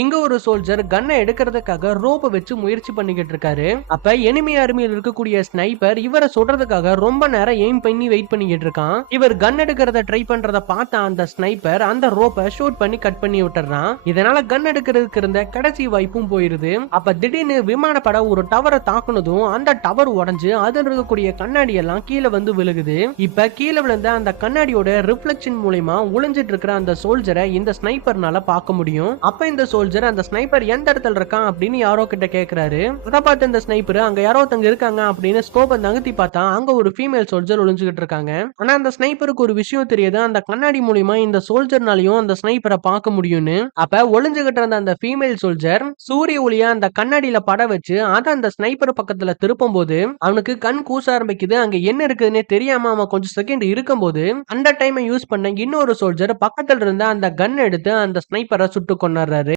இங்க ஒரு சோல்ஜர் கன்னை எடுக்கிறதுக்காக ரோப் வச்சு முயற்சி பண்ணிக்கிட்டு இருக்காரு. அப்ப எனிமி ஆர்மியில் இருக்கக்கூடிய ஸ்னைப்பர் இவரை சுடுறதுக்காக ரொம்ப நேரம் எய்ம் பண்ணி வெயிட் பண்ணிக்கிட்டு இருக்கான். இவர் கன் எடுக்கிறத ட்ரை பண்றத பார்த்த அந்த ஸ்னைப்பர் அந்த ரோப்பை ஷூட் பண்ணி கட் பண்ணி விட்டுறான். இதனால கன் எடுக்கிறதுக்கு இருந்த கடைசி வாய்ப்பும் போயிருது. அப்ப திடீர்னு விமானப்பட ஒரு டவரை தாக்குனதும் அந்த டவர் உடைஞ்சு அதுல இருக்கக்கூடிய கண்ணாடி எல்லாம் கீழே வந்து விழுகுது. இப்ப கீழே விழுந்த அந்த கண்ணாடியோட ரிஃப்ளெக்ஷன் மூலமா ஒளிஞ்சிட்டு இருக்கிற அந்த சோல்ஜரை இந்த ஸ்னைப்பர்னால பார்க்க முடியும். அப்ப இந்த சோல்ஜர் அந்த ஸ்னைப்பர் எந்த இடத்துல இருக்கான் அப்படின்னு யாரோ கிட்ட கேக்குறாரு. அதை பார்த்து இந்த ஸ்னைப்பர் அங்க யாரோ ஒருத்தங்க இருக்காங்க அப்படின்னு ஸ்கோப்பை நகர்த்தி பார்த்தா அங்க ஒரு ஃபீமேல் சோல்ஜர் ஒளிஞ்சுகிட்டு இருக்காங்க. ஆனா அந்த ஸ்னைப்பருக்கு ஒரு விஷயம் தெரியுது, அந்த கண்ணாடி மூலியமா இந்த சோல்ஜர்னாலையும் அந்த ஸ்னைப்பரை பார்க்க முடியும்னு. அப்ப ஒளிஞ்சுகிட்டு இருந்த அந்த ஃபீமேல் சோல்ஜர் சூரிய ஒளியா அந்த கண்ணாடியில பட வச்சு அதை அந்த ஸ்னைப்பர் பக்கத்துல திருப்பும் போது அவனுக்கு கண் கூச ஆரம்பிக்குது. அங்க என்ன இருக்குதுன்னே தெரியாம அவன் கொஞ்சம் செகண்ட் இருக்கும்போது அந்த டைமை யூஸ் பண்ண இன்னொரு சோல்ஜர் பக்கத்துல இருந்த அந்த கன் எடுத்து அந்த ஸ்னைப்பரை சுட்டு கொண்டாடுறாரு.